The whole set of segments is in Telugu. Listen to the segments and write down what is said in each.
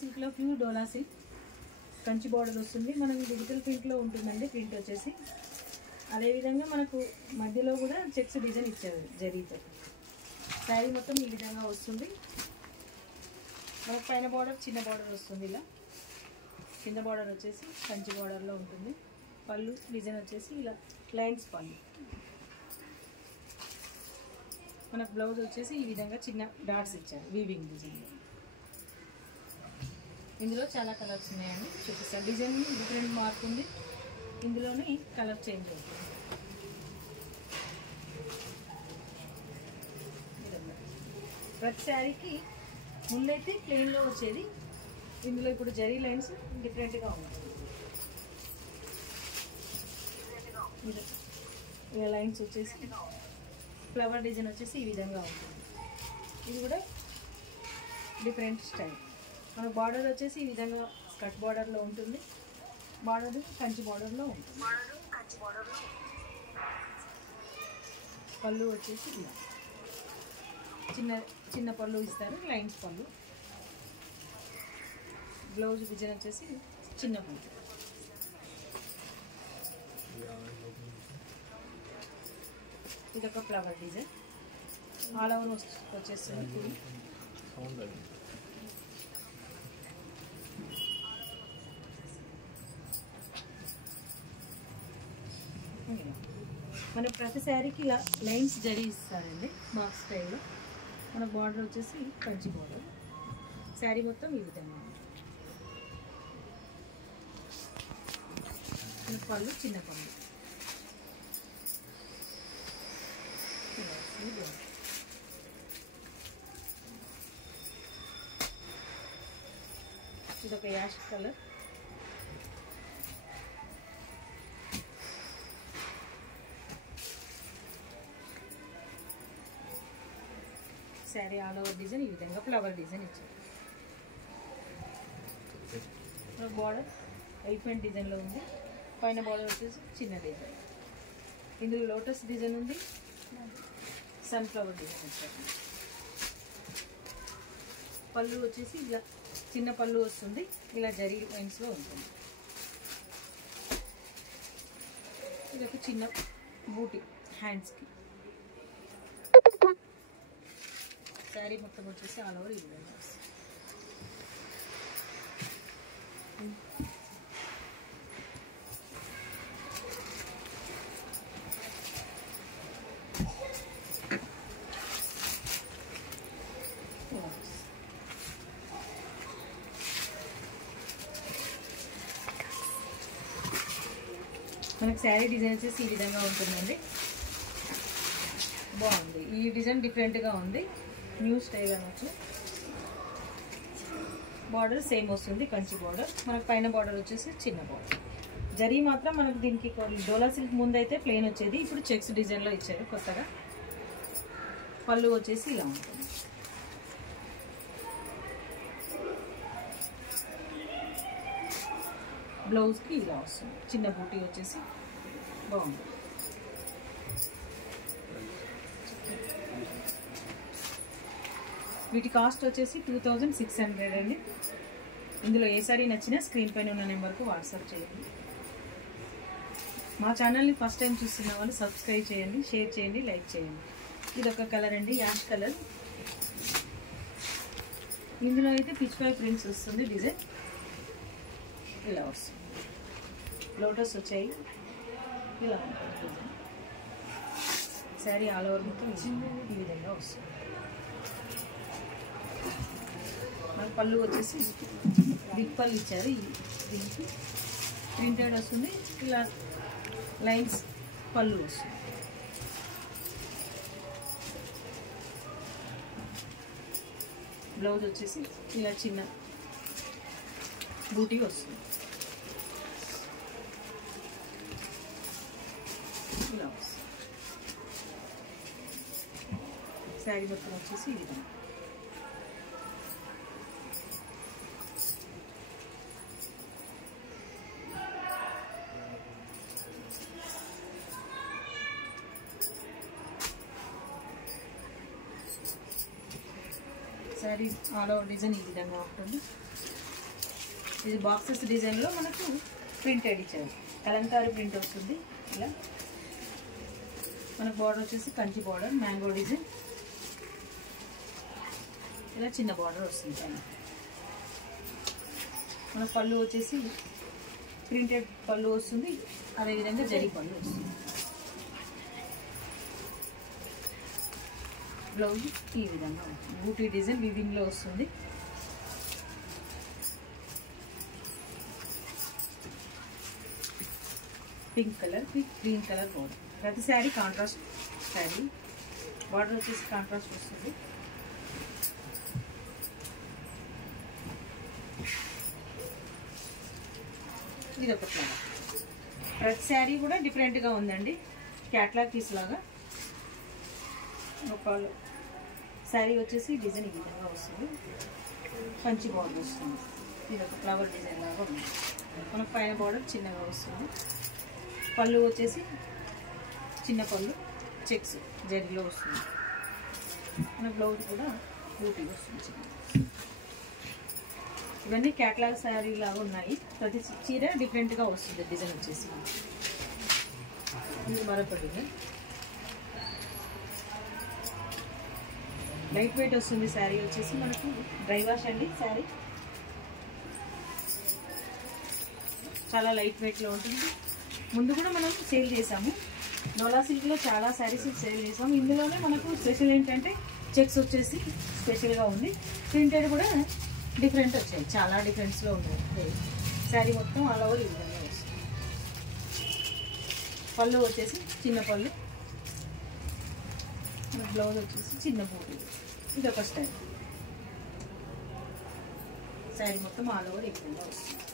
సిల్క్లో ప్యూర్ డోలా సిల్క్ కంచి బార్డర్ వస్తుంది. మనకి డిజిటల్ ప్రింట్లో ఉంటుందండి. ప్రింట్ వచ్చేసి అదేవిధంగా మనకు మధ్యలో కూడా చెక్స్ డిజైన్ ఇచ్చారు జరీతో. శారీ మొత్తం ఈ విధంగా వస్తుంది. మనకు పైన బార్డర్ చిన్న బార్డర్ వస్తుంది. ఇలా కింద బార్డర్ వచ్చేసి కంచి బార్డర్లో ఉంటుంది. పళ్ళు డిజైన్ వచ్చేసి ఇలా లైన్స్ పళ్ళు. మనకు బ్లౌజ్ వచ్చేసి ఈ విధంగా చిన్న డాట్స్ ఇచ్చారు వీవింగ్ డిజైన్. ఇందులో చాలా కలర్స్ ఉన్నాయండి, చూపిస్తాను. డిజైన్ డిఫరెంట్ మారుతుంది, ఇందులోనే కలర్ చేంజ్ అవుతుంది. ప్రతి శారీకి ముందైతే ప్లెయిన్లో వచ్చేది, ఇందులో ఇప్పుడు జరీ లైన్స్ డిఫరెంట్గా ఉన్నాయి. ఇలా లైన్స్ వచ్చేసి ఫ్లవర్ డిజైన్ వచ్చేసి ఈ విధంగా ఉంటుంది. ఇది కూడా డిఫరెంట్ స్టైల్. మన బార్డర్ వచ్చేసి ఈ విధంగా స్కర్ట్ బార్డర్లో ఉంటుంది. బార్డర్ కంచి బార్డర్లో ఉంటుంది. పళ్ళు వచ్చేసి ఇలా చిన్న చిన్న పళ్ళు ఇస్తారు, లైన్స్ పళ్ళు. బ్లౌజ్ డిజైన్ వచ్చేసి చిన్న పళ్ళు. ఇదొక ఫ్లవర్ డిజైన్, ఆల్ ఓవర్ వచ్చేస్తుంది. మన ప్రతి శారీకి ఇలా లైన్స్ జరీ ఇస్తారండి బాక్స్ స్టైల్లో. మన బార్డర్ వచ్చేసి కంచి బార్డర్. శారీ మొత్తం ఈ విధంగా ఉంటుంది. పళ్ళు చిన్న పళ్ళు. ఇదొక ash colour. Sari all over design ఈ విధంగా ఫ్లవర్ డిజైన్ ఇచ్చారు. బార్డర్ ఎలిఫెంట్ డిజైన్లో ఉంది. పైన బార్డర్ వచ్చేసి చిన్న డిజైన్. ఇందులో లోటస్ డిజైన్ ఉంది, సన్ఫ్లవర్ డిజైన్ ఇచ్చారు. పళ్ళు వచ్చేసి ఇలా చిన్న పళ్ళు వస్తుంది, ఇలా జరీ లైన్స్లో ఉంటుంది. ఇది ఒక చిన్న బూటీ హ్యాండ్స్కి. శారీ మొత్తం వచ్చేసి ఆల్ ఓవర్ ఈ విధంగా వస్తుంది. మనకు శారీ డిజైన్ వచ్చేసి ఈ విధంగా ఉంటుందండి. బాగుంది, ఈ డిజైన్ డిఫరెంట్గా ఉంది, న్యూ స్టైల్ అనొచ్చు. బార్డర్ సేమ్ వస్తుంది, కంచి బార్డర్. మనకు పైన బార్డర్ వచ్చేసి చిన్న బార్డర్. జరీ మాత్రం మనకు దీనికి డోలా సిల్క్ ముందు అయితే ప్లెయిన్ వచ్చేది, ఇప్పుడు చెక్స్ డిజైన్లో ఇచ్చారు కొత్తగా. పళ్ళు వచ్చేసి ఇలా ఉంటుంది. బ్లౌజ్కి ఇలా వస్తుంది, చిన్న బూటీ వచ్చేసి బాగుంది. వీటి కాస్ట్ వచ్చేసి 2600 అండి. ఇందులో ఏ సారీ నచ్చినా స్క్రీన్ పైన ఉన్న నెంబర్కు వాట్సాప్ చేయండి. మా ఛానల్ని ఫస్ట్ టైం చూస్తున్న వాళ్ళు సబ్స్క్రైబ్ చేయండి, షేర్ చేయండి, లైక్ చేయండి. ఇది ఒక కలర్ అండి, యాష్ కలర్. ఇందులో అయితే పిచ్ పై ప్రింట్స్ వస్తుంది, డిజైన్ ఇలా వస్తుంది. లోటస్ వచ్చాయి, ఇలా ఉంటుంది డిజైన్. శారీ ఆల్ ఓవర్ మొత్తం ఈ విధంగా వస్తుంది. మన పళ్ళు వచ్చేసి బిగ్ పళ్ళు ఇచ్చారు. దీనికి ప్రింటెడ్ వస్తుంది, ఇలా లైన్స్ పళ్ళు వస్తుంది. బ్లౌజ్ వచ్చేసి ఇలా చిన్న బూటీ వస్తుంది. ఇలా వస్తుంది. శారీ మొత్తం వచ్చేసి ఈ విధంగా. శారీ ఆల్ ఓవర్ డిజైన్ ఈ విధంగా ఉంటుంది. ఇది బాక్సెస్ డిజైన్లో మనకు ప్రింటెడ్ ఇచ్చారు. కలంకారీ ప్రింట్ వస్తుంది. ఇలా మనకు బార్డర్ వచ్చేసి కంచి బార్డర్, మ్యాంగో డిజైన్, ఇలా చిన్న బార్డర్ వస్తుంది. మన పళ్ళు వచ్చేసి ప్రింటెడ్ పళ్ళు వస్తుంది, అదేవిధంగా జరీ పళ్ళు వస్తుంది. బ్లౌజ్ ఈ విధంగా ఉంటుంది. బూటీ డిజైన్ వీవింగ్లో వస్తుంది. Pink colour with green colour border. ప్రతి శారీ కాంట్రాస్ట్ శారీ. బార్డర్ వచ్చేసి కాంట్రాస్ట్ వస్తుంది. ఇది ఒక ఫ్లవర్. ప్రతి శారీ కూడా డిఫరెంట్గా ఉందండి. క్యాట్లాగ్ పీస్ లాగా. ఒక శారీ వచ్చేసి డిజైన్ ఈ విధంగా వస్తుంది. కంచి బార్డర్ వస్తుంది. ఇది ఒక ఫ్లవర్ డిజైన్ లాగా ఉంది. మనకు పైన బార్డర్ చిన్నగా వస్తుంది. పళ్ళు వచ్చేసి చిన్న పళ్ళు చెక్స్ జరీలో వస్తుంది. మన బ్లౌజ్ కూడా బూటీ వస్తుంది. ఇవన్నీ క్యాట్లాగ్ శారీ లాగా ఉన్నాయి. ప్రతి చీర డిఫరెంట్గా వస్తుంది. డిజైన్ వచ్చేసి ఇది మరొక డిజైన్. లైట్ వెయిట్ వస్తుంది. శారీ వచ్చేసి మనకు డ్రై వాష్ అండి. శారీ చాలా లైట్ వెయిట్లో ఉంటుంది. ముందు కూడా మనం సేల్ చేసాము. డోలా సిల్క్లో చాలా శారీస్ సేల్ చేసాము. ఇందులోనే మనకు స్పెషల్ ఏంటంటే చెక్స్ వచ్చేసి స్పెషల్గా ఉంది. ప్రింటెడ్ కూడా డిఫరెంట్ వచ్చాయి. చాలా డిఫరెంట్స్లో ఉన్నాయి. శారీ మొత్తం ఆల్ ఓవర్ ఈ విధంగా వస్తుంది. పళ్ళు వచ్చేసి చిన్న పళ్ళు, బ్లౌజ్ వచ్చేసి చిన్న బూటీ. ఇది ఒక స్టైల్. శారీ మొత్తం ఆల్ ఓవర్ ఈ విధంగా వస్తుంది.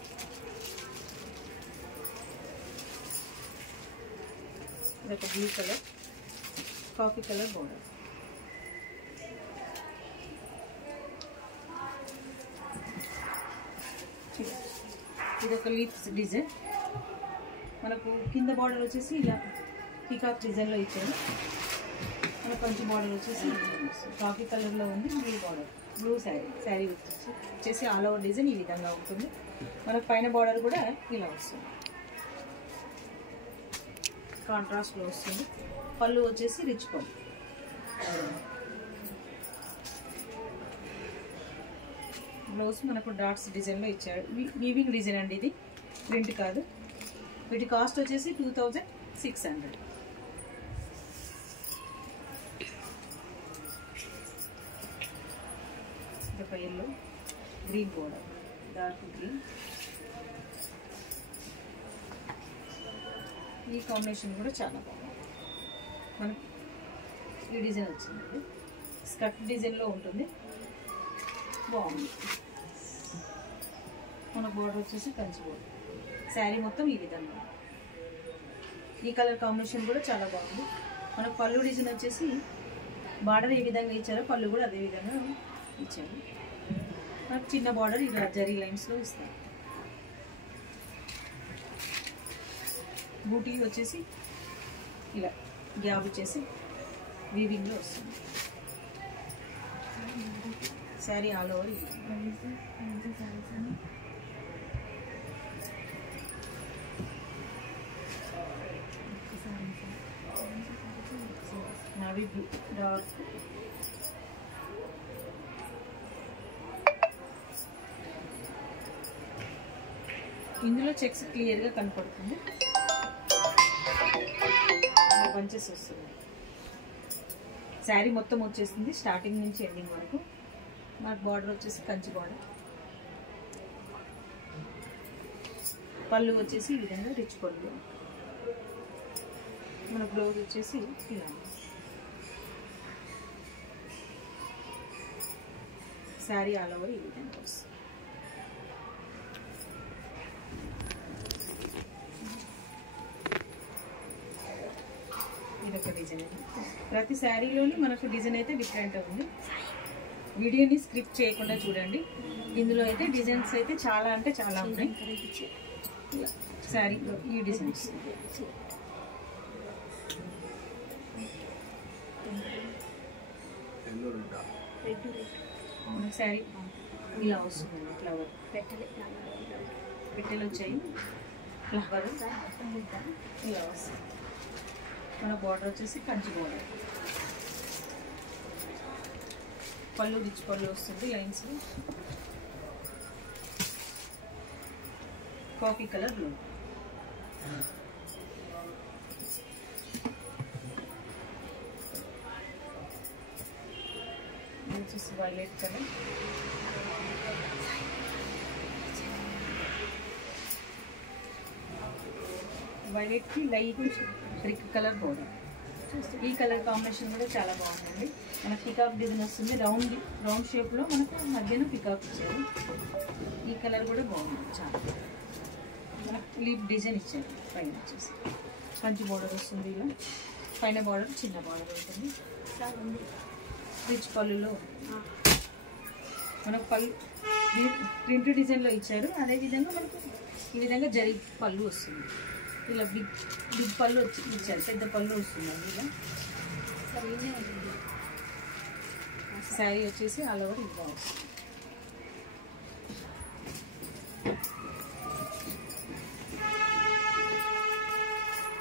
ఇది ఒక blue colour, coffee colour border. ఇది ఒక లీఫ్స్ డిజైన్. మనకు కింద బార్డర్ వచ్చేసి ఇలా పీకాక్ డిజైన్లో ఇచ్చారు. మనకు కొంచెం బార్డర్ వచ్చేసి కాఫీ కలర్లో ఉంది. బ్లూ బార్డర్, బ్లూ శారీ వచ్చేసి ఆల్ ఓవర్ డిజైన్ ఈ విధంగా ఉంటుంది. మనకు పైన బార్డర్ కూడా ఇలా వస్తుంది. కాంట్రాస్ట్లో వస్తుంది. పళ్ళు వచ్చేసి రిచ్ పళ్ళు. బ్లౌజ్ మనకు డాట్స్ డిజైన్లో ఇచ్చాడు. వీవింగ్ డిజైన్ అండి. ఇది ప్రింట్ కాదు. వీటి కాస్ట్ వచ్చేసి 2600. ఇదొక yellow, green border, dark green. ఈ కాంబినేషన్ కూడా చాలా బాగుంది. మనకు ఈ డిజైన్ వచ్చిందండి. స్కర్ట్ డిజైన్లో ఉంటుంది. బాగుంది. మన బోర్డర్ వచ్చేసి కంచి బోర్డర్. శారీ మొత్తం ఈ విధంగా. ఈ కలర్ కాంబినేషన్ కూడా చాలా బాగుంది. మనకు పళ్ళు డిజైన్ వచ్చేసి బార్డర్ ఏ విధంగా ఇచ్చారో పళ్ళు కూడా అదే విధంగా ఇచ్చారు. మనకు చిన్న బార్డర్ ఇలా జరీ లైన్స్లో ఇస్తారు. బూటీ వచ్చేసి ఇలా గ్యాప్ వచ్చేసి వీవింగ్లో వస్తుంది. Sari all over navy blue dark. ఇందులో చెక్స్ క్లియర్గా కనపడుతుంది. బంచెస్ వస్తుంది. శారీ మొత్తం వచ్చేస్తుంది స్టార్టింగ్ నుంచి ఎండింగ్ వరకు. మనకు బార్డర్ వచ్చేసి కంచి బార్డర్. పళ్ళు వచ్చేసి ఈ విధంగా రిచ్ పళ్ళు. మన బ్లౌజ్ వచ్చేసి ఇలా. శారీ ఆల్ ఓవర్ ఈ విధంగా వస్తుంది. ఇదొక డిజైన్. ప్రతి శారీలోని మనకు డిజైన్ అయితే డిఫరెంట్ ఉంది. వీడియోని స్క్రిప్ట్ చేయకుండా చూడండి. ఇందులో అయితే డిజైన్స్ అయితే చాలా అంటే చాలా ఉన్నాయి. శారీలో ఈ డిజైన్స్ శారీ ఇలా వస్తుంది ఫ్లవర్ పెట్టెలు వచ్చాయి ఫ్లవర్ ఇలా వస్తుంది మన బార్డర్ వచ్చేసి కంచి బార్డర్ పళ్ళు రిచ్ పళ్ళు వస్తుంది లైన్స్ కాఫీ కలర్ బ్లూ వచ్చేసి వైలెట్ కలర్ వైలెట్ కి లైట్ బ్రిక్ కలర్ బోర్డర్ ఈ కలర్ కాంబినేషన్ కూడా చాలా బాగుందండి మనకు పికాక్ డిజైన్ వస్తుంది రౌండ్ షేప్లో మనకు మధ్యన పికాక్ ఇచ్చారు ఈ కలర్ కూడా బాగుంది చాలా మనకు లీప్ డిజైన్ ఇచ్చారు పైన వచ్చేసి కంచి బోర్డర్ వస్తుంది ఇలా పైన బార్డర్ చిన్న బార్డర్ ఉంటుంది రిచ్ పళ్ళులో మనకు పళ్ళు ప్రింట్ డిజైన్లో ఇచ్చారు అదేవిధంగా మనకు ఈ విధంగా జరీ పళ్ళు వస్తుంది ఇలా బిగ్ పళ్ళు వచ్చి ఇచ్చారు పెద్ద పళ్ళు వస్తుందండి ఇలా శారీ వచ్చేసి ఆల్ ఓవర్ ఇలా వస్తుంది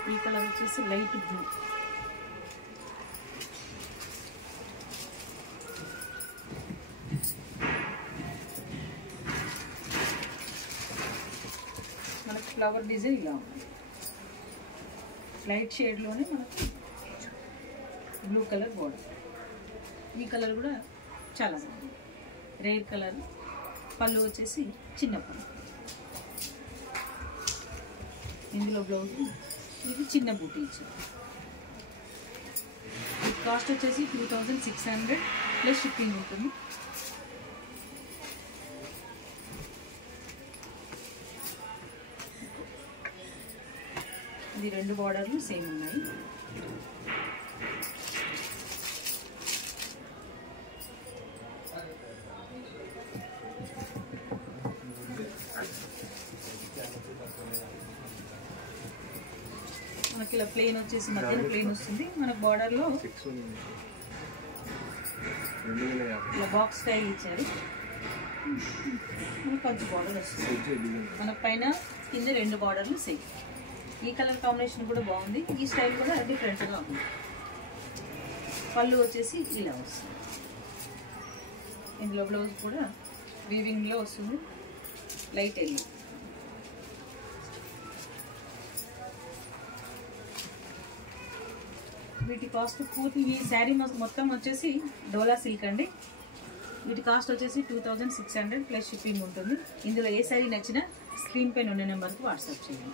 ఈ కలర్ వచ్చేసి లైట్ బ్లూ మనకు ఫ్లవర్ డిజైన్ ఇలా ఉంది లైట్ షేడ్లోనే మనకు బ్లూ కలర్ బోర్డర్ ఈ కలర్ కూడా చాలా బాగుంది రేర్ కలర్ పళ్ళు వచ్చేసి చిన్న పళ్ళు ఇందులో బ్లౌజ్ ఇది చిన్న బూటీ ఇచ్చారు కాస్ట్ వచ్చేసి 2600 ప్లస్ షిప్పింగ్ ఉంటుంది ఇది రెండు బార్డర్లు సేమ్ ఉన్నాయి మనకి ఇలా ప్లేన్ వచ్చేసి మధ్యలో ప్లేన్ వస్తుంది మనకు బార్డర్లో ఇలా బాక్స్ స్టైల్ ఇచ్చారు మనకు కొంచెం బార్డర్ వస్తుంది మన పైన కింద రెండు బార్డర్లు సేమ్ ఈ కలర్ కాంబినేషన్ కూడా బాగుంది ఈ స్టైల్ కూడా డిఫరెంట్గా ఉంది పళ్ళు వచ్చేసి ఇలా వస్తుంది ఇందులో బ్లౌజ్ కూడా వీవింగ్లో వస్తుంది లైట్ ఎల్లో వీటి కాస్ట్ పూర్తి ఈ శారీ మొత్తం వచ్చేసి డోలా సిల్క్ అండి వీటి కాస్ట్ వచ్చేసి 2600 ప్లస్ షిప్పింగ్ ఉంటుంది ఇందులో ఏ శారీ నచ్చినా స్క్రీన్ పైన ఉన్న నెంబర్కి వాట్సాప్ చేయండి